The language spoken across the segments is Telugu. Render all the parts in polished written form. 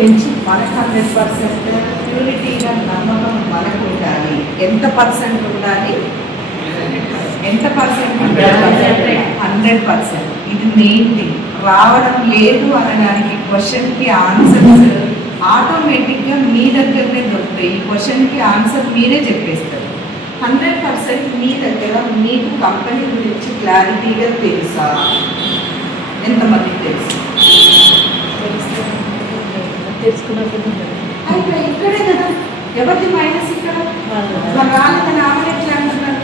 గురించి మనకు 100% ప్యూరిటీగా నమ్మకం మనకు ఉండాలి. ఎంత పర్సెంట్ ఉండాలి? ఎంత పర్సెంట్? 100%. ఇది మెయిన్ థింగ్. రావడం లేదు అనడానికి క్వశ్చన్కి ఆన్సర్స్ ఆటోమేటిక్గా మీ దగ్గరనే దొరుకుతాయి. ఈ క్వశ్చన్కి ఆన్సర్ మీరే చెప్పేస్తారు. 100% మీ దగ్గర మీకు కంపెనీ గురించి క్లారిటీగా తెలుసా? ఎంతమందికి తెలుసు? అయితే ఇక్కడే కదా ఎవరిది మైనస్ ఇక్కడ రాలేదని ఆమె ఎట్లా అంటున్నారు?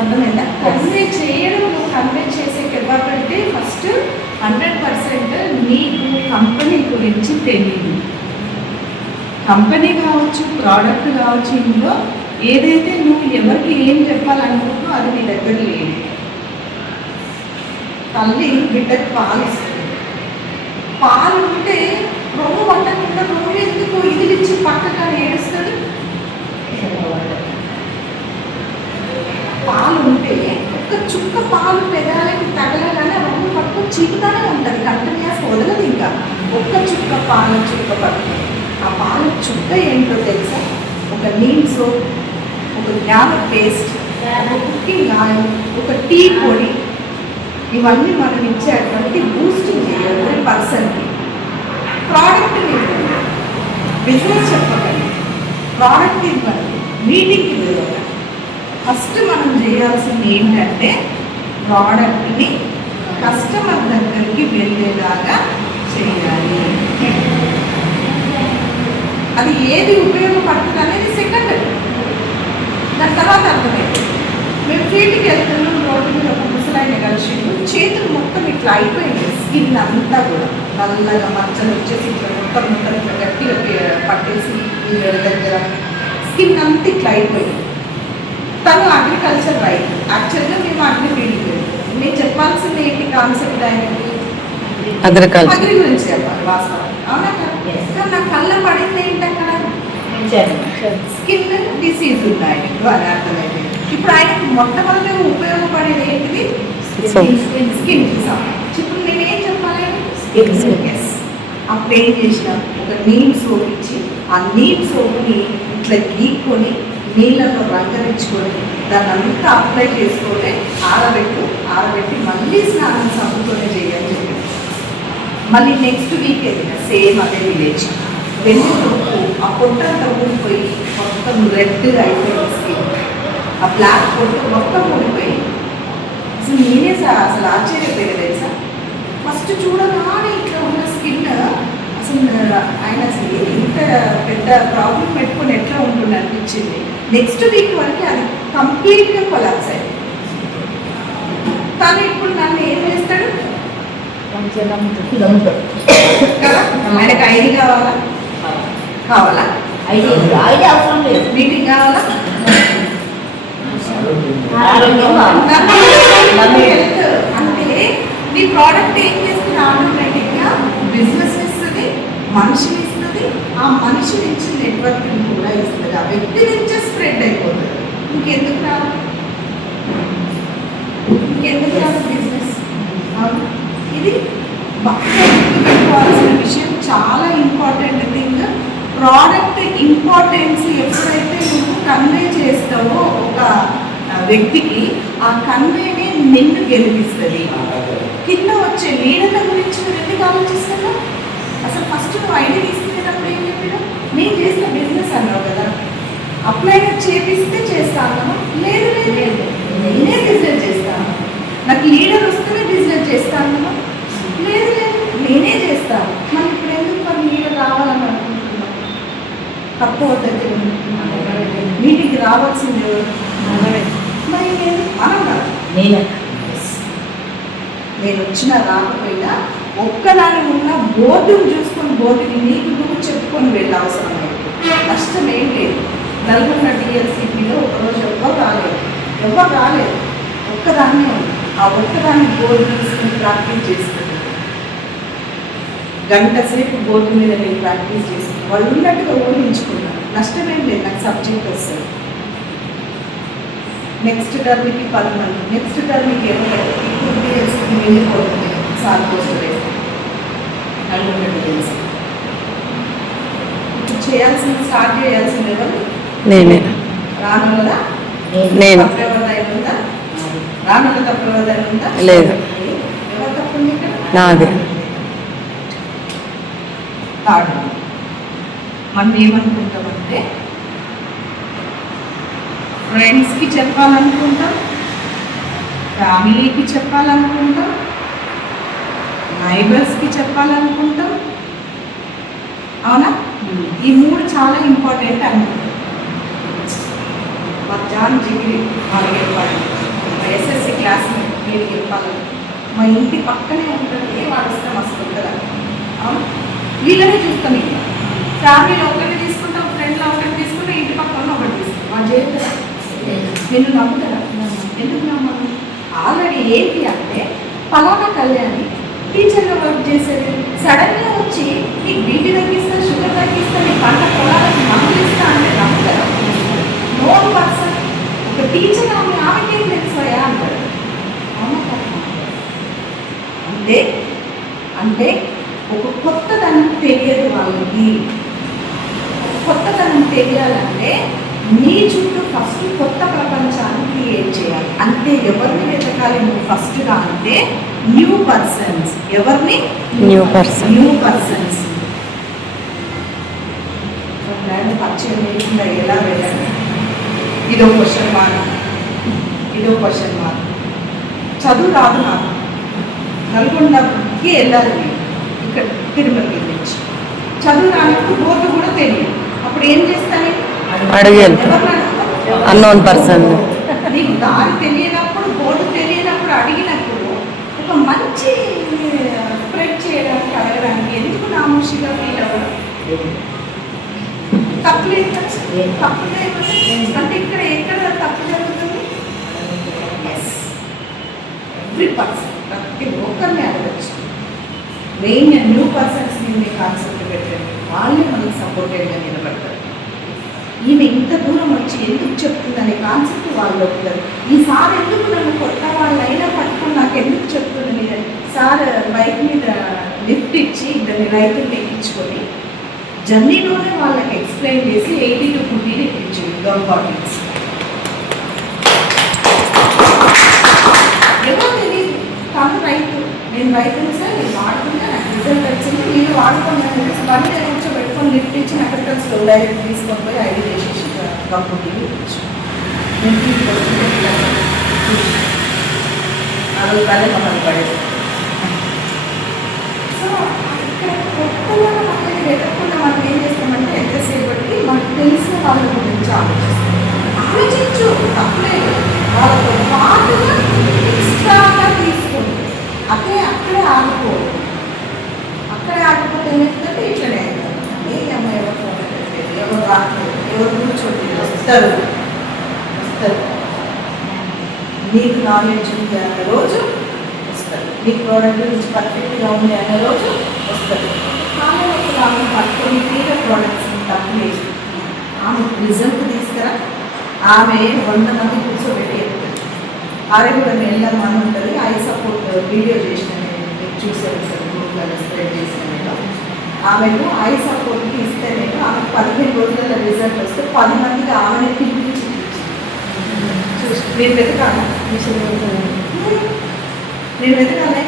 అర్థమైందా? కన్వే చేయడం, నువ్వు కన్వే చేసే కెపాబిలిటీ ఫస్ట్ 100% నీకు కంపెనీ గురించి తెలియదు. కంపెనీ కావచ్చు, ప్రోడక్ట్ కావచ్చు, ఇందులో ఏదైతే నువ్వు ఎవరికి ఏం చెప్పాలనుకుంటున్నావు అది నీ దగ్గర లేదు. తల్లి బిడ్డకు పాలు ఇస్తుంది. పాలు ఉంటే రొమ్ము పట్టకుండా రొమ్ము ఎందుకు ఇదిలిచ్చి పక్కగా ఏడుస్తుంది? పాలు ఉంటే ఒక చుక్క పాలు పెదాలకి తగలగానే రొమ్ము పట్టుకు చీకుతానే ఉంటుంది, కంటిన్యూస్ వదలదు. ఇంకా ఒక్క చుక్క పాలు చుక్క పట్టు. ఆ పాలు చుక్క ఏంటో తెలుసా? ఒక నీమ్ సోప్, ఒక జ్ఞాన పేస్ట్, ఒక కుకింగ్ ఆయిల్, ఒక టీ పొడి, ఇవన్నీ మనం ఇచ్చేటువంటి బూస్టింగ్ చేయాలి పర్సన్కి. ప్రోడక్ట్ ఇవ్వండి, బిజినెస్ చెప్పకండి, ప్రోడక్ట్ ఇవ్వండి, మీటింగ్కి వెళ్ళండి. ఫస్ట్ మనం చేయాల్సింది ఏంటంటే ప్రోడక్ట్ని కస్టమర్ దగ్గరికి వెళ్ళేలాగా చేయాలి. అది ఏది ఉపయోగపడుతుంది అనేది సెకండరీ. దాని తర్వాత అర్థమైంది. మేము ఫీల్డ్కి వెళ్తున్నాం, రోడ్డు మీద ఒక ముసలాయన కలిసి చేతులు మొత్తం ఇట్లా అయిపోయింది, స్కిన్ అంతా కూడా నల్లగా మచ్చలు వచ్చేసి ఇట్లా మొత్తం మొత్తం ఇట్లా గట్టిగా పట్టేసి దగ్గర స్కిన్ అంతా ఇట్లా అయిపోయింది. తను అగ్రికల్చర్ రైతు. యాక్చువల్గా మేము అగ్రి ఫీల్డ్కి వెళ్తాం. నేను చెప్పాల్సింది ఏంటి కాన్సెప్ట్ ఆయనకి? అగ్రి గురించి చెప్పాలి వాస్తవం. అవునా కదా? నా కళ్ళ పడింది ఏంటి అక్కడ? స్కిన్ డిసీజ్ ఉంది ఆయనకు, అని అర్థమైంది. ఇప్పుడు ఆయనకు మొట్టమొదటి ఉపయోగపడేది ఏంటిది? స్కిన్. ఇప్పుడు నేనేం చెప్పాలి? ఎస్. అప్పుడు ఏం చేసిన, ఒక నీమ్ సోప్ ఇచ్చి ఆ నీమ్ సోప్ని ఇట్లా గీక్కొని నీళ్ళలో రంగరించుకొని దాన్ని అంతా అప్లై చేసుకొని ఆరబెట్టి మళ్ళీ స్నానం సబ్బుతోనే చేయాలని చెప్పి మళ్ళీ నెక్స్ట్ వీక్ ఏదైనా సేమ్ అదే విలేజ్ వెళ్ళి ఆ పొట్టంతా ఊడిపోయి మొత్తం రెడ్గా అయిపోయింది స్కిన్. ఆ బ్లాక్ పొట్టు మొత్తం ఊడిపోయి అసలు నేనే అసలు ఆశ్చర్యపోయేది తెలుసా. ఫస్ట్ చూడగానే ఇట్లా ఉన్న స్కిన్ అసలు ఆయన అసలు ఇంత పెద్ద ప్రాబ్లం పెట్టుకొని ఎట్లా ఉంటుంది అనిపించింది. నెక్స్ట్ వీక్ వరకు అది కంప్లీట్గా కొలాప్స్ అయింది. కానీ ఇప్పుడు నన్ను ఏం చేస్తాడు? ఆయనకు ఐడి కావాలా? ఐడి అవసరం లేదు. మీటింగ్ కావాలా? అంటే నీ ప్రోడక్ట్ ఏం చేస్తుంది? ఆటోమేటిక్గా బిజినెస్ ఇస్తుంది, మనిషిని ఇస్తుంది, ఆ మనిషి నుంచి నెట్వర్కింగ్ కూడా ఇస్తుంది, ఆ వ్యక్తి నుంచే స్ప్రెడ్ అయిపోతుంది. ఇంకెందుకు రాదు బిజినెస్? ఇది బాగా గుర్తుపెట్టుకోవాల్సిన విషయం, చాలా ఇంపార్టెంట్ థింగ్. ప్రోడక్ట్ ఇంపార్టెన్స్ ఎప్పుడైతే నువ్వు కన్వే చేస్తావో ఒక వ్యక్తికి, ఆ కన్వేనే నిన్ను గెలిపిస్తుంది. కింద వచ్చే నీడల గురించి నువ్వు ఎందుకు ఆలోచిస్తున్నావు? అసలు ఫస్ట్ నువ్వు ఐడియా తీసుకునేటప్పుడు ఏం చెప్పాడు? నేను చేసిన బిజినెస్ అన్నావు కదా, అప్లై చేపిస్తే చేస్తాను. లేదు లేదు, నేనే బిజినెస్ చేస్తాను, నాకు లీడర్ వస్తేనే బిజినెస్ చేస్తాను. లేదు లేదు, నేనే చేస్తాను. మనం ఇప్పుడు ఎందుకు మరి లీడర్ రావాలని అనుకుంటున్నాం? తక్కువ దగ్గర మీటింగ్కి రావాల్సింది మరి మనం కాదు. నేను వచ్చినా రాకపోయినా ఒక్కదాని ఉన్న బోర్డును చూసుకొని బోర్డుని నీకు నువ్వు చెప్పుకొని వెళ్ళే అవసరం లేదు. నష్టం ఏం లేదు. నల్గొండ డిఎల్సిపిలో ఒకరోజు ఎవరు రాలేదు, ఒక్కదాన్నే ఉంది. ఆ ఒక్కదాన్ని బోర్డు తీసుకుని ప్రాక్టీస్ చేసుకుంటారు. గంట సేపు బోర్డు మీద నేను ప్రాక్టీస్ చేసుకున్నాను. వాళ్ళు ఉన్నట్టుగా ఊహించుకున్నాను. నష్టమేం లేదు, నాకు సబ్జెక్ట్ వస్తుంది. నెక్స్ట్ టర్మ్కి 10 మంది, నెక్స్ట్ టర్మ్కి 20, ఇప్పుడు డిఎల్సిపి వెళ్ళిపోతుంది. సార్ పోస్ట్ వేస్తాను. నల్గొండ డిఎన్సీ. ఇప్పుడు స్టార్ట్ చేయాల్సింది ఎవరు? నేనే. రానున్నదా? నేను. తప్పేవరైనా ఉందా? రానున్న తప్పేవరైనా ఉందా? లేదు. ఎవరు తప్పుంది ఇక్కడ? నాది. కాదు. మనం ఏమనుకుంటామంటే ఫ్రెండ్స్కి చెప్పాలనుకుంటాం, ఫ్యామిలీకి చెప్పాలనుకుంటాం, నైబర్స్కి చెప్పాలనుకుంటాం. అవునా? ఈ మూడు చాలా ఇంపార్టెంట్ అనుకుంటాం. మా జాన్ జిగిరి వాళ్ళు చెప్పాలి, మా ఎస్ఎస్సి క్లాస్మేట్ మీరు చెప్పాలి, మా ఇంటి పక్కనే ఉంటుంది వాడు వస్తే మస్తు ఉంటుందా. అవును, వీళ్ళనే చూస్తాం. ఇంకా ఫ్యామిలీలో ఒకటి తీసుకుంటాం, ఫ్రెండ్లో ఒకటి తీసుకుంటే ఇంటి పక్కన ఒకటి తీసుకుంటాం. వాళ్ళు చేస్తారా? నేను నమ్ముతారా? ఎందుకు నమ్మను? ఆల్రెడీ ఏంటి అంటే పలానా కళ్యాణి టీచర్గా వర్క్ చేసేది సడన్గా వచ్చి నీకు బీపీ తగ్గిస్తా, షుగర్ తగ్గిస్తా, నీ పంట పొలాలకి మందులు ఇస్తా అంటే నమ్ముతారా? నోన్ పర్సన్ ఒక టీచర్ ఆమెకేం తెలుసాయా అంటారు. అవునా? అంటే అంటే ఒక కొత్తదనం తెలియదు వాళ్ళకి. కొత్తదనం తెలియాలంటే నీ చుట్టూ ఫస్ట్ కొత్త ప్రపంచాన్ని క్రియేట్ చేయాలి. అంటే ఎవరిని వెతకాలి నువ్వు ఫస్ట్గా అంటే న్యూ పర్సన్స్. ఎవరిని? New persons. పరిచయం లేకుండా ఎలా వెళ్ళాలి? ఇదో క్వశ్చన్ మార్క్. చదువు రాదు నాకు, నల్గొండకి వెళ్ళాలి నేను ఇక్కడ తిరుమలకి నుంచి. చదువు రానప్పుడు బోర్డు కూడా తెలియదు. అప్పుడు ఏం చేస్తాను? అడిగాను. Unknown person. నీకు దారి తెలియనప్పుడు, బోర్డు తెలియనప్పుడు, అడిగినప్పుడు ఒక మంచి స్ప్రెడ్ చేయడానికి అడగడానికి ఎందుకు నామోషిగా ఫీల్ అవ్వడం? తప్పులేదు అంటే ఇక్కడ ఎక్కడ తప్పు జరుగుతుంది? ఎవ్రీ పర్సన్, ప్రతి ఒక్కరిని అడగచ్చు. మెయిన్ న్యూ పర్సన్స్ మీద కాన్సెప్ట్ పెట్టండి, వాళ్ళే మనకి సపోర్టెడ్గా నిలబడతారు. ఈమె ఇంత దూరం వచ్చి ఎందుకు చెప్తుందనే కాన్సెప్ట్ వాళ్ళు వస్తారు. ఈసారి ఎందుకు నన్ను కొత్త వాళ్ళు అయినా పట్టుకుని నాకు ఎందుకు చెప్తుంది మీద సార్ బైక్ మీద లిఫ్ట్ ఇచ్చి దాన్ని రైతులు ఎక్కించుకొని జర్నీలోనే వాళ్ళకి ఎక్స్ప్లెయిన్ చేసి 80 to 50 ఎక్కించింది గవర్నమెంట్. ఎవరు తెలియదు, తను రైతు, నేను రైతులు సార్, నేను వాడుకుంటే నాకు రిజల్ట్ వచ్చింది, మీరు వాడుకోండి బండి కూర్చోబెట్టుకొని లిఫ్ట్ ఇచ్చి అగ్రికల్చర్లో డైరెక్ట్ తీసుకొని పోయి ఐడి చేసేసి గవర్నమెంట్కి ఇచ్చి నేను తీసుకొచ్చి ఆ రూపాయలే మమ్మల్ని పడేది. సో ఇక్కడ కొత్తగా మనకి వెతకుండా మనం ఏం చేస్తామంటే ఎంతసేపటికి మనకు తెలిసిన వాళ్ళ గురించి ఆలోచించు, తప్పలేదు. వాళ్ళతో పాటుగా ఎక్స్ట్రాగా తీసుకోండి. అక్కడే ఆగిపోదు. అక్కడే ఆగిపోతే ఏమవుతుందంటే ఇట్లనే అవుతుంది. ఏ అమ్మాయి ఎవరు ఫోన్ పెట్టలేదు, ఎవరు రాలేదు, ఎవరు కూర్చోండి, వస్తారు. నీకు నాలెడ్జ్ ఉంది అన్న రోజు వస్తారు, నీకు ప్రోడక్ట్ గురించి పర్ఫెక్ట్గా ఉంది అన్న రోజు వస్తారు. కాలంలో ఆమె పట్టుకొని ఫ్రీగా ప్రోడక్ట్స్ని తప్పలేదు. ఆమె రిజల్ట్ తీసుకురా, ఆమె 100 మంది కూర్చోబెట్టి చెప్తుంది. కూడా వెళ్ళడం అని ఉంటుంది. ఐ సపోర్ట్ వీడియో చేసిన నేను చూసాను సార్, గ్రూప్లలో స్ప్రెడ్ చేసిన ఆమెకు ఐ సపోర్ట్కి ఇస్తే నేను ఆమెకు 15 రోజుల రిజల్ట్ వస్తే 10 మందికి ఆమెనే పిలిపించి చూసి నేను వెతకాలి, నేను వెతకాలి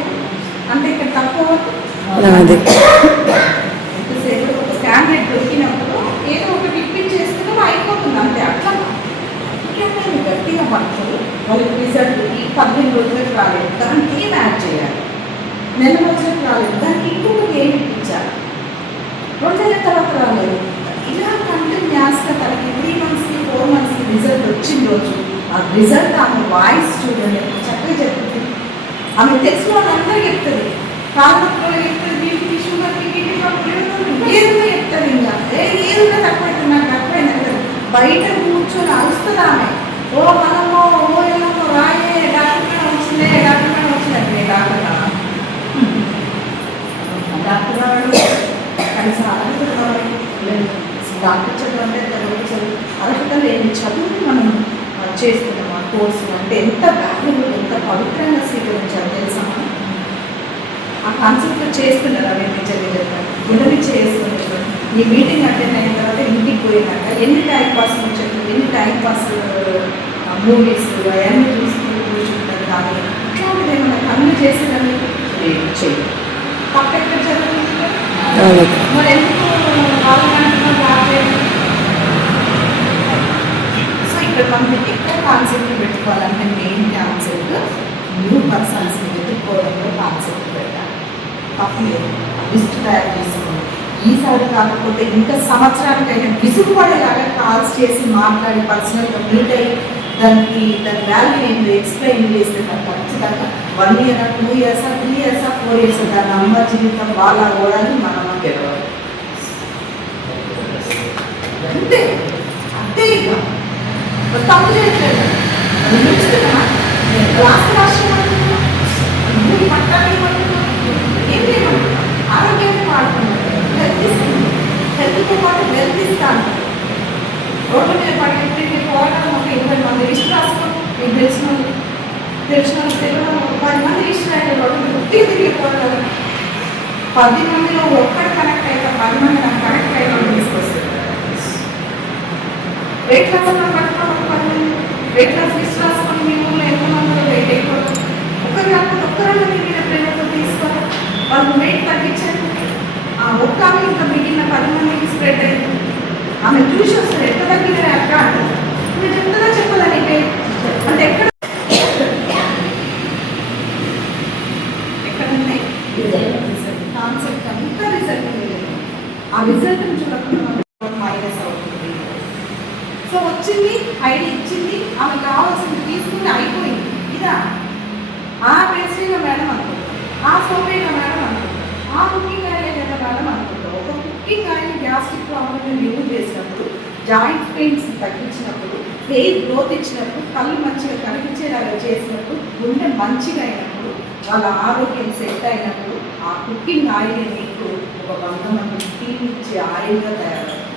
అంటే ఇక్కడ తక్కువ ఎంతసేపు ఒక క్యాండిడేట్ దొరికినప్పుడు ఏదో ఒకటి ఇప్పించేస్తున్నాం అయిపోతుంది అంతే. అట్లా నేను గట్టిగా పట్టుకొని వాళ్ళకి రిజల్ట్ ఈ 15 రోజులకు రాలేదు, దానికి ఏం యాడ్ చేయాలి, నెల రోజులకు రాలేదు, దానికి ఇంకొకటి ఏమి ఇప్పించాలి, 2 నెలల తర్వాత రాలేదు, ఇలా కంటిన్యూస్గా తనకి 3 monthsకి 4 monthsకి రిజల్ట్ వచ్చిన రోజు ఆ రిజల్ట్ ఆమె వాయిస్ చూడండి చక్కగా చెప్తుంది. ఆమె తెలిసిన వాళ్ళందరూ చెప్తుంది, కాలంలో చెప్తుంది, బీపీకి షుగర్కి ఏదో చెప్తుంది. ఇంకా ఏదో తక్కువ నాకు తక్కువైనా బయట కూర్చొని అరుస్తుంది ఆమె. ఓ మనమో ఓ ఏమో రాయే డాక్టర్ వచ్చిందే డాక్టర్ కనీసం డాక్టర్ చదువు అంటే చదువు అర్హత లేని చదువుని మనం చేస్తున్నాం. ఆ కోర్సు అంటే ఎంత వాల్యుబుల్, ఎంత పవిత్రంగా స్వీకరించాలి తెలుసా. ఆ కాన్సెప్ట్ చేసుకుంటారు. అవి చెప్పారు గుండెని చేసుకుంటారు. ఈ మీటింగ్ అటెండ్ అయిన తర్వాత ఇంటికి పోయినాక ఎన్ని టైం పాస్ ముచ్చట్లు, ఎన్ని టైం పాస్ మూవీస్ అవన్నీ చూసుకుంటూ కూర్చుంటారు. కానీ ఇట్లాంటిది ఏమన్నా కన్ను చేసేదాన్ని చెయ్యి పక్క ఎక్కడ చదువుకుంటారు. మరి ఎందుకు రాలేదు? సో ఇక్కడ మనం ఎక్కువ కాన్సెప్ట్ పెట్టుకోవాలంటే మెయిన్ కాన్సెప్ట్ న్యూ పర్సన్స్ని వెతుక్కోవడంలో కాన్సెప్ట్ పెట్టాలి. తప్పలేదు, లిస్ట్ తయారు చేసుకోండి. ఈసారి కాకపోతే ఇంకా సంవత్సరానికైనా విసుగుపడేలాగా కాల్స్ చేసి మాట్లాడి పర్సనల్గా మీట్ అయ్యి దాని వాల్యూ ఏంటో ఎక్స్ప్లెయిన్ చేస్తే ఖచ్చితంగా 1 year 2 years 3 years 4 years దాని అమ్మ జీవితం వాళ్ళ ఓడాలి, మనం గెలవాలి. అంతే అంతే. ఇక తప్పు చేయట్లేదు. లాస్ట్ రాష్ట్రం అంటున్నాను, పట్టాలి ఏం చేయమంటున్నాను, ఆరోగ్యాన్ని వాడుతున్నాను, హెల్త్ ఇస్తుంది, హెల్త్తో పాటు వెల్త్ ఇస్తాను. రోడ్డు మీద పడి పోరాటం ఒక 20 మంది లిస్ట్ రాసుకోండి. మీకు తెలిసిన తెలియదు 10 మంది లిస్ట్ రాయాలి. రోడ్డు మీద తిరిగి పోరాటం 10 మందిలో ఒక్కడు కనెక్ట్ అయితే 10 మంది నాకు కనెక్ట్ అయ్యి తీసుకొస్తారు. వెయిట్ లాస్ పట్టుకోవడం 10 మంది వెయిట్ లాస్ లిస్ట్ రాసుకొని మీ ఊళ్ళో ఎంతమందిలో వెయిట్ అయిపోవడం, ఒకరు కాకుండా ఒక్కరైనా మీ మీద ప్రేమతో తీసుకోవాలి. వాళ్ళు వెయిట్ తగ్గించారు. ఆ ఒక్క ఆమె ఇంకా మిగిలిన 10 మందికి స్ప్రెడ్ అయింది. ఆమె చూసి వస్తారు ఎక్కడ తగ్గిన అక్క అంటారు. మీరు చెప్తుందా చెప్పదా నీకే అంటే ఎక్కడ ఎక్కడున్నాయి కాన్సెప్ట్ అంతా రిజల్ట్ లేదు. ఆ రిజల్ట్ని చూడకుండా మైనస్ అవుతుంది. సో వచ్చింది, ఐడి ఇచ్చింది, ఆమె కావాల్సింది తీసుకుని అయిపోయింది. ఇదా ఆ పేస్ట్రీగా మేడం అనుకుంటాం, ఆ సోపేగా మేడం అనుకుంటాం, ఆ కుకింగ్ ఆయిల్ ఏదైనా మేడం అనుకుంటాం. ఒక కుకింగ్ ఆయిల్ గ్యాస్ట్రిక్ ప్రాబ్లమ్ని రిమూవ్ చేసినప్పుడు, జాయింట్ పెయిన్స్ తగ్గించినప్పుడు, హెయిర్ గ్రోత్ ఇచ్చినప్పుడు, కళ్ళు మంచిగా కనిపించేలాగా చేసినప్పుడు, గుండె మంచిగా అయినప్పుడు, వాళ్ళ ఆరోగ్యం సెట్ అయినప్పుడు ఆ కుకింగ్ ఆయిల్ మీకు ఒక 100 మంది టీమ్ ఇచ్చే ఆయిల్గా తయారవుతుంది.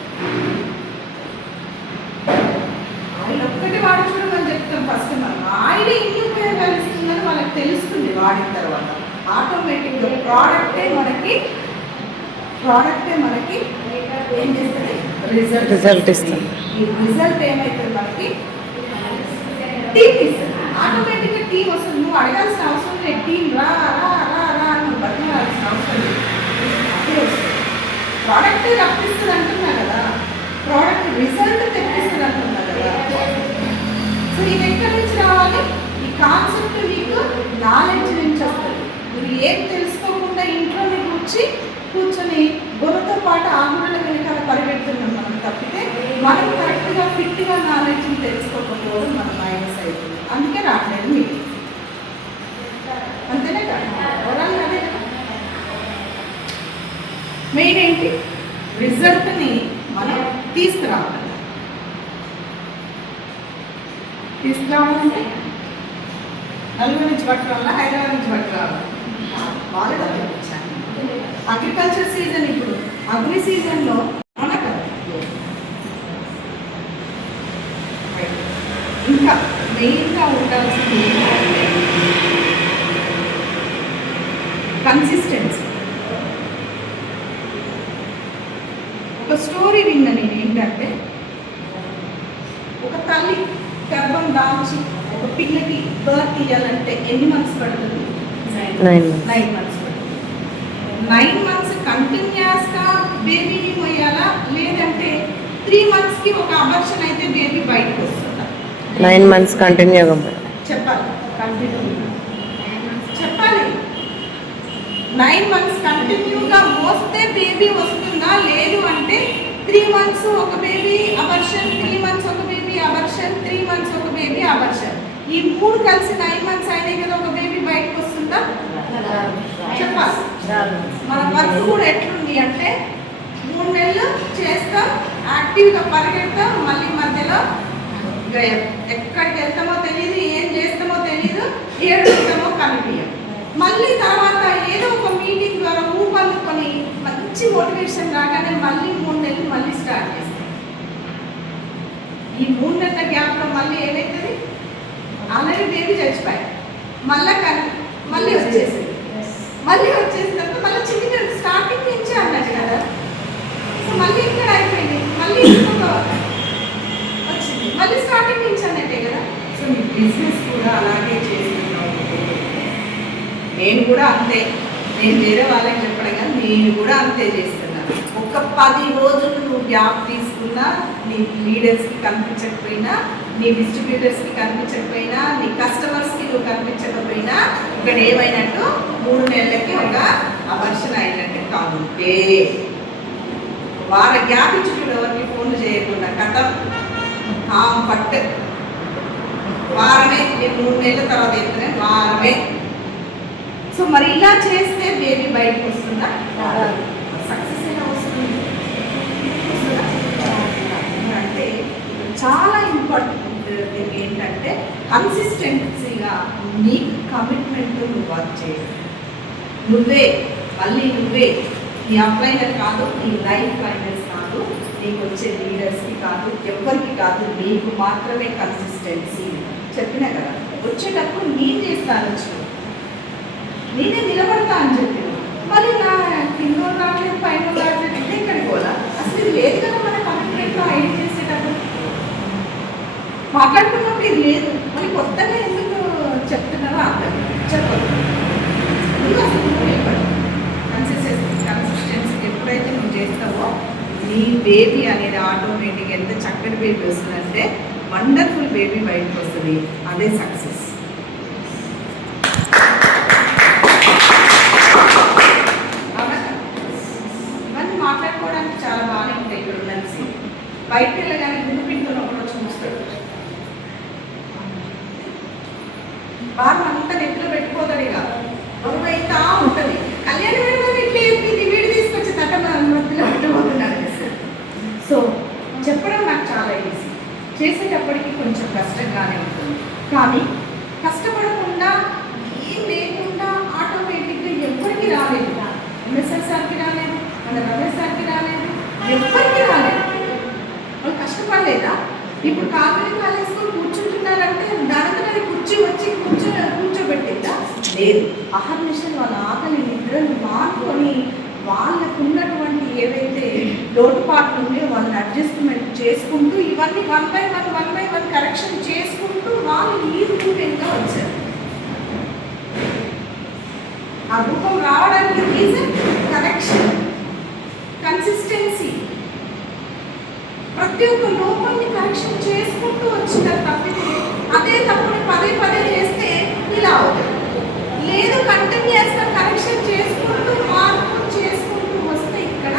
ఆయిల్ ఒక్కటి వాడుకోవడం అని చెప్తాం ఫస్ట్. మనం ఆయిల్ ఎన్ని ఉపయోగాలు ఇస్తుందని వాళ్ళకి తెలుస్తుంది. వాడిన తర్వాత ఆటోమేటిక్గా ప్రోడక్టే మనకి ఏం చేస్తుంది, రిజల్ట్ ఇస్తుంది. ఈ రిజల్ట్ ఏమవుతుంది, మనకి టీమ్ ఇస్తుంది. ఆటోమేటిక్గా టీం వస్తుంది. నువ్వు అడగాల్సిన అవసరం లేదు. టీం రా రా రా రా నువ్వు బతిమాల్సిన అవసరం లేదు. అదే వస్తుంది. ప్రోడక్ట్ రప్పిస్తుంది అంటున్నా కదా, ప్రోడక్ట్ రిజల్ట్ తెప్పిస్తుంది అంటున్నా కదా. సో ఇది ఎక్కడి నుంచి రావాలి? ఈ కాన్సెప్ట్ మీకు నాలెడ్జ్ నుంచి వస్తుంది. మీరు ఏం తెలుసుకోకుండా ఇంట్లో మీరు కూర్చొని బుర్రతో పాటు ఆగుల వెనకాల పరిగెడుతున్నాం మనం తప్పితే మనం కరెక్ట్గా ఫిట్గా నాలెడ్జ్ని తెలుసుకోకపోవడం మన మైనస్ అవుతుంది. అందుకే రావట్లేదు మీకు. అంతేనే కదా, అదే మెయిన్ ఏంటి, రిజల్ట్ని మనం తీసుకురావాలి. తీసుకురావాలంటే నలుగురు నుంచి పట్టుకోవాలా, హైదరాబాద్ నుంచి పట్టుకోవాలి. వాళ్ళు డబ్బులు ఇచ్చాను. అగ్రికల్చర్ సీజన్ ఇప్పుడు అగ్రి సీజన్లో మనకు ఇంకా మెయిన్గా ఉండాల్సింది కన్సిస్టెన్సీ. ఒక స్టోరీ విన్నా నేను. ఏంటంటే ఒక తల్లి గర్భం దాల్చి ఒక పిల్లకి బర్త్ ఇవ్వాలంటే ఎన్ని మంత్స్ పడుతుంది? 9 months పడుతుంది. 9 months కంటిన్యూస్గా బేబీని మొయ్యాలా, లేదంటే 3 monthsకి ఒక అబర్షన్ అయితే బేబీ బయటకు వస్తుందా? 9 months కంటిన్యూగా చెప్పాలి. చెప్పాలి. 9 months కంటిన్యూగా మోస్తే బేబీ వస్తుందా? లేదు అంటే 3 months ఒక బేబీ అబర్షన్, 3 months ఒక బేబీ అబర్షన్, 3 months ఒక బేబీ అబర్షన్. ఈ 3 కలిసి 9 months అయినాయి కదా, ఒక బేబీ బయటకు వస్తుందా? చెప్పాలి. మన వర్క్ కూడా ఎట్లుంది అంటే 3 నెలలు చేస్తాం, యాక్టివ్గా పరిగెడతాం, మళ్ళీ మధ్యలో ఎక్కడికి వెళ్తామో తెలియదు, ఏం చేస్తామో తెలియదు, ఏడుస్తామో కనిపించం. మళ్ళీ తర్వాత ఏదో ఒక మీటింగ్ ద్వారా ఊపందుకొని మంచి మోటివేషన్ రాగానే మళ్ళీ 3 నెలలు మళ్ళీ స్టార్ట్ చేస్తాం. ఈ 3 నెలల గ్యాప్లో మళ్ళీ ఏమవుతుంది, ఆల్రెడీ బేబీ చచ్చిపోయాయి, మళ్ళీ వచ్చేసింది. మళ్ళీ వచ్చేసినాక మళ్ళీ చిన్న స్టార్టింగ్ నుంచి అన్నట్టు కదా. సో మళ్ళీ ఇక్కడ అయిపోయింది, మళ్ళీ ఇంకొక వచ్చింది, మళ్ళీ స్టార్టింగ్ నుంచి అన్నట్టే కదా. సో మీ బిజినెస్ కూడా అలాగే చేస్తున్నావు. నేను కూడా అంతే, నేను వేరే వాళ్ళకి చెప్పడం కానీ నేను కూడా అంతే చేస్తున్నాను. ఒక 10 రోజులు నువ్వు గ్యాప్ తీసుకున్నా, నీ లీడర్స్కి కనిపించకపోయినా, నీ డిస్ట్రిబ్యూటర్స్కి కనిపించకపోయినా, నీ కస్టమర్స్కి నువ్వు కనిపించకపోయినా, ఇక్కడ ఏమైనట్టు 3 నెలలకి ఒక అవర్షన్ అయినట్టు కాకుంటే వార గ్యాప్ ఇచ్చుడు ఎవరికి ఫోన్లు చేయకుండా కథం పట్టు వారమే. నేను 3 నెలల తర్వాత ఎత్తునే వారమే. సో మరి ఇలా చేస్తే బేబీ బయటకు వస్తుందా? సక్సెస్ ఎలా వస్తుంది? అంటే చాలా ఇంపార్టెంట్ ఏంటంటే కన్సిస్టెన్సీగా నీకు కమిట్మెంట్ నువ్వు వర్క్ చేయాలి. నువ్వే నీ అప్లైనర్ కాదు, నీ లైఫ్ లైనర్స్ కాదు, నీకు వచ్చే లీడర్స్కి కాదు, ఎవరికి కాదు, నీకు మాత్రమే కన్సిస్టెన్సీ. చెప్పినా కదా వచ్చేటప్పుడు నేను చేస్తాను, నేనే నిలబడతా అని చెప్పి మళ్ళీ నా కింద రావట్లేదు పైన రావట్లేదు అంటే ఇక్కడికి పోలా. అసలు ఇది లేదు కదా మన కమిట్మెంట్లో ఐడి చేసేటప్పుడు మాట్లాడుకున్నప్పుడు ఇది లేదు. మళ్ళీ కొత్తగా ఎందుకు చెప్తున్నారో అర్థం చెప్పదు. కన్సిస్టెన్సీ ఎప్పుడైతే నువ్వు చేస్తావో నీ బేబీ అనేది ఆటోమేటిక్గా ఎంత చక్కటి బేబీ వస్తుందంటే వండర్ఫుల్ బేబీ బయటకు వస్తుంది. అదే సక్సెస్. ఇవన్నీ మాట్లాడుకోవడానికి చాలా బాగానే ఉంటాయి. ఇక్కడ ఉన్నది బయటకు వెళ్ళగానే గుండు పిండులో ఒకటి వచ్చి చూస్తాడు, బాగా అంతా నెట్లో పెట్టుకోతాడు. ఇక గొడవ అవుతా ఉంటుంది. కళ్యాణ వేడుకలు ఇట్లా చెప్పింది, వీడు తీసుకొచ్చి తట్ట మధ్యలో పెట్టబోతున్నాడు. సో చెప్పడం నాకు చాలా ఈజీ, చేసేటప్పటికి కొంచెం కష్టంగానే ఉంటుంది. కానీ కష్టపడకుండా ఏం లేకుండా ఆటోమేటిక్గా ఎవరికి రాలేదు. ఎంఎస్ఆర్ సార్కి రాలేదు, మన రమేష్ సార్కి రాలేదు, ఎవరికి రాలేదు. వాళ్ళు కష్టపడలేదా? ఇప్పుడు కాలేజీ వేసుకొని కూర్చుంటున్నారంటే దానితో కుర్చీ వచ్చి కూర్చోబెట్టిందా? లేదు. అహర్నిశలు వాళ్ళ ఆకలి నిద్రలు మానుకొని వాళ్ళకు ఉన్నటువంటి ఏవైతే లోటుపాట్లు ఉన్నాయో వాళ్ళని అడ్జస్ట్మెంట్ చేసుకుంటూ ఇవన్నీ 1 by 1 కరెక్షన్ చేసుకుంటూ వాళ్ళు ఈ రూపంగా వచ్చారు. ఆ రూపం రావడానికి రీజన్ కరెక్షన్, కన్సిస్టెన్సీ. ప్రతి ఒక్క లోపాన్ని కరెక్షన్ చేసుకుంటూ వచ్చినారు. తప్పితే అదే తప్పుని పదే చేస్తే ఇలా అవుతుంది. లేదు, కంటిన్యూస్గా కరెక్షన్ చేసుకుంటూ మార్పు చేసుకుంటూ వస్తే ఇక్కడ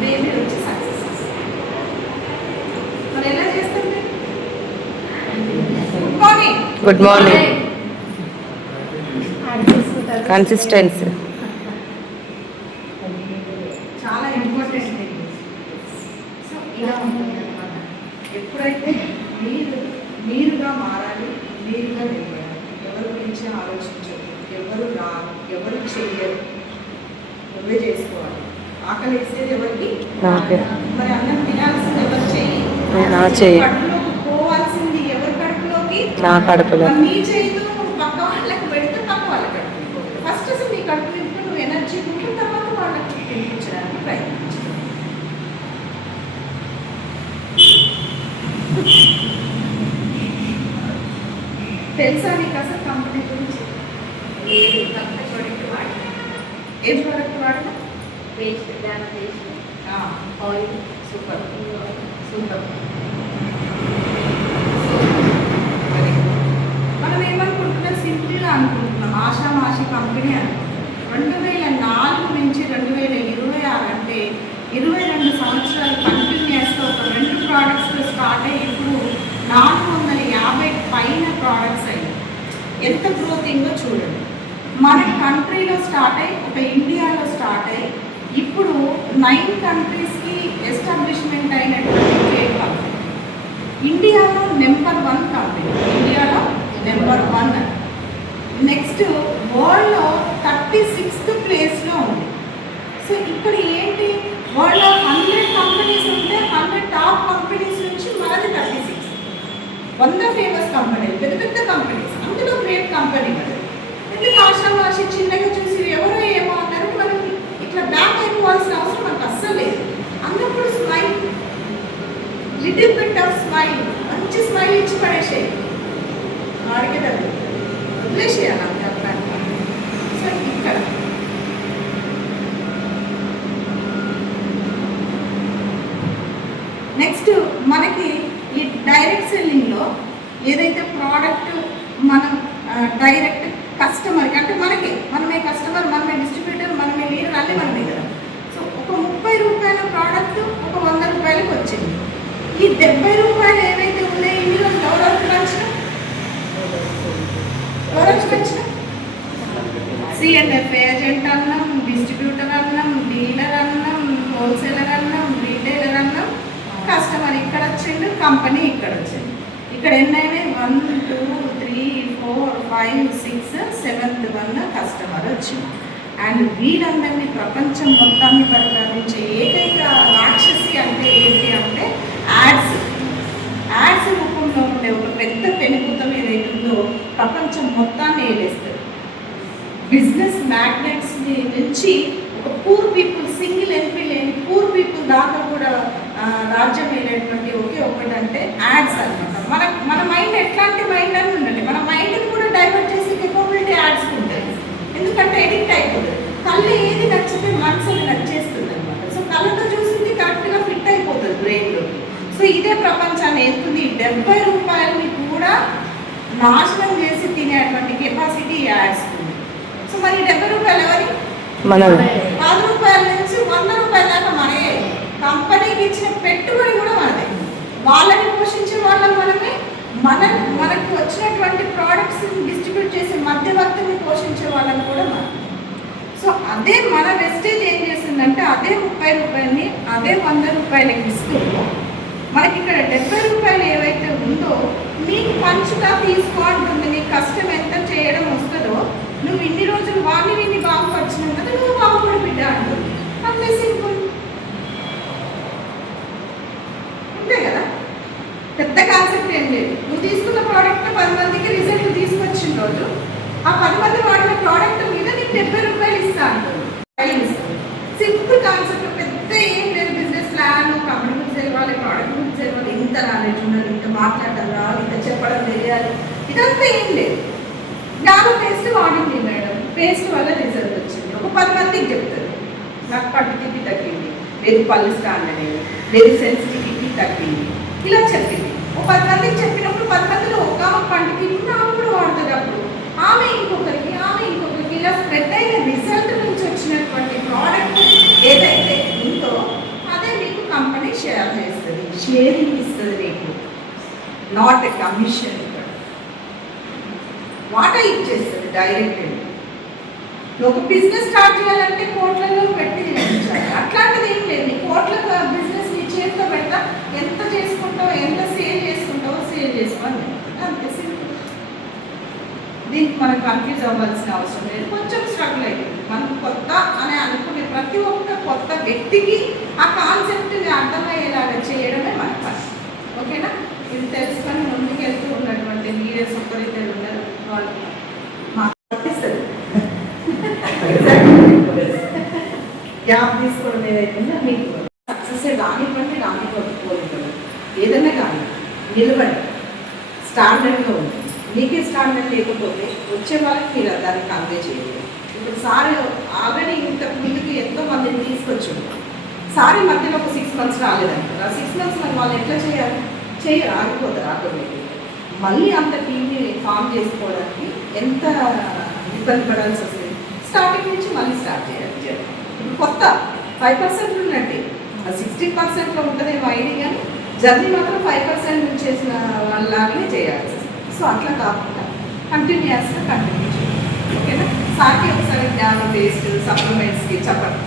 బేబీ వచ్చి సక్సెస్. మరి ఎలా చేస్తారు? Good morning. కన్సిస్టెన్సీ చాలా ఇంపార్టెంట్. సో ఇలా ఉంటుంది అన్నమాట. ఎప్పుడైతే మీరుగా మారాలి, మీరుగా నిలబడాలి. ఎవరి గురించి ఆలోచించరు, ఎవరు రారు, ఎవరు చెయ్యరు, నువ్వే చేసుకోవాలి. ఆకలి వేసేది ఎవరికి? మరి అన్నం తినాల్సింది ఎవరు? చెయ్యి. కడుపులోకి పోవాల్సింది ఎవరి కడుపులోకి? నా కడుపులో. నీ చేయితో పక్క వాళ్ళకి పెడితే పక్క వాళ్ళకి కడుపు. ఫస్ట్ అసలు నీ కడుపు నింపు, నువ్వు ఎనర్జీ ఉంటే తర్వాత వాళ్ళకి తినిపించడానికి ప్రయత్నించాలి. తెలుసా నీకు అసలు కంపెనీ గురించి? లేదు, కొత్త ప్రోడక్ట్ వాడినా. ఏం ప్రోడక్ట్ వాడినా? పేస్ట్, డామా పేస్ట్, ఆయిల్. సూపర్. మనం ఏమనుకుంటున్నాం? సింపుల్గా అనుకుంటున్నాం, ఆషామాషి కంపెనీ అనుకుంటున్నాం. 2004 నుంచి 2026 అంటే 22 సంవత్సరాలు కంటిన్యూస్గా ఒక 2 ప్రోడక్ట్స్తో స్టార్ట్ అయ్యి ఇప్పుడు 450 పైన ప్రోడక్ట్స్ అయ్యాయి. ఎంత గ్రోతింగో చూడండి. మన కంట్రీలో స్టార్ట్ అయ్యి, ఒక ఇండియాలో స్టార్ట్ అయ్యి ఇప్పుడు 9 కంట్రీస్కి ఎస్టాబ్లిష్మెంట్ అయినటువంటి గ్రేట్ కంపెనీ. ఇండియాలో నెంబర్ 1 కంపెనీ, ఇండియాలో నెంబర్ 1. నెక్స్ట్ వరల్డ్లో 36th ప్లేస్లో ఉంది. సో ఇక్కడ ఏంటి, వరల్డ్లో 100 కంపెనీస్ ఉంటే 100 టాప్ కంపెనీస్ నుంచి మనది 36. 100 ఫేమస్ కంపెనీలు, పెద్ద కంపెనీస్, అందులో గ్రేట్ కంపెనీ కదా. ఎందుకు ఆషామాషి చిన్నగా చూసి ఎవరో ఏమో బ్లాక్ అయిపోవాల్సిన అవసరం మనకు అస్సలు లేదు. అన్నప్పుడు smile, little bit of smile, మంచి స్మైల్ ఇచ్చి పడేసేయి, వాడికి వదిలేసేయాలి అంతే అట్లాంటి. సో ఇక్కడ నెక్స్ట్ మనకి ఈ డైరెక్ట్ సెల్లింగ్లో ఏదైతే ప్రోడక్ట్ మనం డైరెక్ట్ కస్టమర్కి, అంటే మనమే కస్టమర్, మనమే డిస్ట్రిబ్యూటర్, మనమే లీడర్, అన్నీ మనమే కదా. సో ఒక 30 రూపాయల ప్రోడక్ట్ ఒక 100 రూపాయలకు వచ్చింది. ఈ 70 రూపాయలు ఏవైతే ఉన్నాయో ఇన్ని రోజులు ఎవరెవరికి పంచినాం? C&F ఏజెంట్ అన్నాం, డిస్ట్రిబ్యూటర్ అన్నాం, డీలర్ అన్నాం, హోల్సేలర్ అన్నాం, రీటైలర్ అన్నాం, కస్టమర్ ఇక్కడ వచ్చిండు, కంపెనీ ఇక్కడ వచ్చింది. ఇక్కడ ఎన్నైనా 1 2 3 4 5 6 7th వన్ కస్టమర్ వచ్చింది. అండ్ వీరందరినీ ప్రపంచం మొత్తాన్ని పరిపాలించే ఏకైక రాక్షసి అంటే ఏంటి అంటే యాడ్స్ రూపంలో ఉండే ఒక పెద్ద పెనుభూతం ఏదైతుందో ప్రపంచం మొత్తాన్ని ఏలేస్తుంది. బిజినెస్ మ్యాగ్నెట్స్ నుంచి ఒక పూర్ పీపుల్, సింగిల్ ఎంపీ లేని పూర్ పీపుల్ దాకా కూడా రాజ్యం వెళ్ళేటువంటి ఒకే ఒకటంటే యాడ్స్ అనమాట. మన మైండ్ ఎట్లాంటి మైండ్ అని ఉండండి, మన మైండ్ని కూడా డైవర్ట్ చేసే కెపబిలిటీ యాడ్స్ ఉంటుంది. ఎందుకంటే ఎడిక్ట్ అయిపోతుంది. కళ్ళు ఏది నచ్చితే మనసు అది నచ్చేస్తుంది అనమాట. సో కళ్ళతో చూసింది కరెక్ట్గా ఫిట్ అయిపోతుంది బ్రెయిన్లోకి. సో ఇదే ప్రపంచాన్ని ఎత్తుంది. 70 రూపాయలని కూడా నాశనం చేసి తినేటువంటి కెపాసిటీ యాడ్స్ ఉంది. సో మరి 70 రూపాయలు ఎవరి? మనం 10 రూపాయల నుంచి 100 రూపాయల దాకా మనమే. కంపెనీకి ఇచ్చిన పెట్టుబడి కూడా మనదే. వాళ్ళని పోషించే వాళ్ళం మనమే. మనకు వచ్చినటువంటి ప్రోడక్ట్స్ డిస్ట్రిబ్యూట్ చేసే మధ్యవర్తిని పోషించే వాళ్ళని కూడా మనం. సో అదే మన వెస్టేజ్ ఏం చేస్తుందంటే అదే 30 రూపాయలని అదే 100 రూపాయలకి ఇస్తూ మనకి ఇక్కడ 70 రూపాయలు ఏవైతే ఉందో నీకు పంచుతా తీసుకో అంటుంది. నీ కష్టం ఎంత చేయడం వస్తుందో నువ్వు ఇన్ని రోజులు వాడిని బాగుపరిచినావు కదా, నువ్వు బాగుపడి బిడ్డ అంటుంది. అంతే సింపుల్, అంతే కదా. పెద్ద కాన్సెప్ట్ ఏం లేదు. నువ్వు తీసుకున్న ప్రోడక్ట్ 10 మందికి రిజల్ట్ తీసుకొచ్చిన రోజు ఆ 10 మంది వాడిన ప్రోడక్ట్ మీద నీకు 70 రూపాయలు ఇస్తా అంటుంది. సింపుల్ కాన్సెప్ట్, పెద్ద ఏం లేదు. బిజినెస్ ప్లాన్, కంపెనీ గురించి తెలియాలి, ప్రోడక్ట్ గురించి తెలియాలి, ఇంత నాలెడ్జ్ ఉండాలి, ఇంత మాట్లాడడం రావాలి, ఇంత చెప్పడం తెలియాలి, ఇదంతా ఏం లేదు. జ్ఞానం పేస్ట్ వాడింది మేడం, పేస్ట్ వల్ల రిజల్ట్ వచ్చింది. ఒక 10 మందికి చెప్తారు, నాకు పట్టు తిప్పి తగ్గింది, లేదు పళ్ళు స్టాండ్ అనేది, లేదు సెన్సిటివిటీ తగ్గింది, ఇలా చెప్పింది. ఒక 10 మందికి చెప్పినప్పుడు 10 మందిలో ఒక పంట తిప్పి ఆమె కూడా వాడుతుంది. అప్పుడు ఆమె ఇంకొకరికి, ఇలా స్ప్రెడ్ అయిన రిజల్ట్ నుంచి వచ్చినటువంటి ప్రోడక్ట్ ఏదైతే ఉందో అదే మీకు కంపెనీ షేర్ చేస్తుంది, షేరింగ్ ఇస్తుంది మీకు, నాట్ ఎ కమిషన్. వాటా ఇచ్చేస్తుంది డైరెక్ట్. ఒక బిజినెస్ స్టార్ట్ చేయాలంటే కోట్లలో పెట్టి చేయించాలి. అట్లాంటిది ఏం లేదు. నీ కోట్ల బిజినెస్ నీ చేతిలో పెడతా, ఎంత చేసుకుంటావో, ఎంత సేల్ చేసుకుంటావో సేల్ చేసుకోవాలి, అంతే సింపుల్. దీనికి మనం కన్ఫ్యూజ్ అవ్వాల్సిన అవసరం లేదు. కొంచెం స్ట్రగుల్ అవుతుంది. మనం కొత్త అని అనుకునే ప్రతి ఒక్క కొత్త వ్యక్తికి ఆ కాన్సెప్ట్ని అర్థమయ్యేలాగా చేయడమే మన పని. ఓకేనా? ఇది తెలుసుకొని ముందుకు వెళ్తూ ఉన్నటువంటి లీడర్స్ ఒకరిద్దరు ఉన్నారు, వాళ్ళు మాకు పట్టిస్తారు. గ్యాప్ తీసుకోవడం ఏదైతుందో మీకు సక్సెస్ రానివ్వండి, రానివ్వకపోలేదు, ఏదైనా కానీ నిలబడి స్టాండర్డ్గా ఉంటుంది. మీకే స్టాండర్డ్ లేకపోతే వచ్చే వాళ్ళకి మీరు దాన్ని కన్వే చేయలేదు. ఇప్పుడు సార్ ఆల్రెడీ ఇంతకు ముందుకు ఎంతో మందిని తీసుకొచ్చి ఉంటారు. సారీ మధ్యలో ఒక 6 months రాలేదంటారు. ఆ 6 months మరి వాళ్ళు ఎట్లా చేయాలి? ఆగిపోతారు ఆటోమేటిక్. మళ్ళీ అంత టీంని ఫామ్ చేసుకోవడానికి ఎంత ఇబ్బంది పడాల్సి వస్తుంది. స్టార్టింగ్ నుంచి మళ్ళీ స్టార్ట్ చేయాలి. ఇప్పుడు కొత్త 5% ఉన్నట్టే, 60%లో ఉంటుందేమో ఐడియా, కానీ జర్నీ మాత్రం 5% నుంచి చేసిన వాళ్ళలాగానే చేయాల్సి వస్తుంది. సో అట్లా కాకుండా కంటిన్యూస్గా కంటిన్యూ చేయాలి. ఓకేనా? సార్కి ఒకసారి జ్ఞానం బేస్డ్ సప్లిమెంట్స్కి చెప్పండి.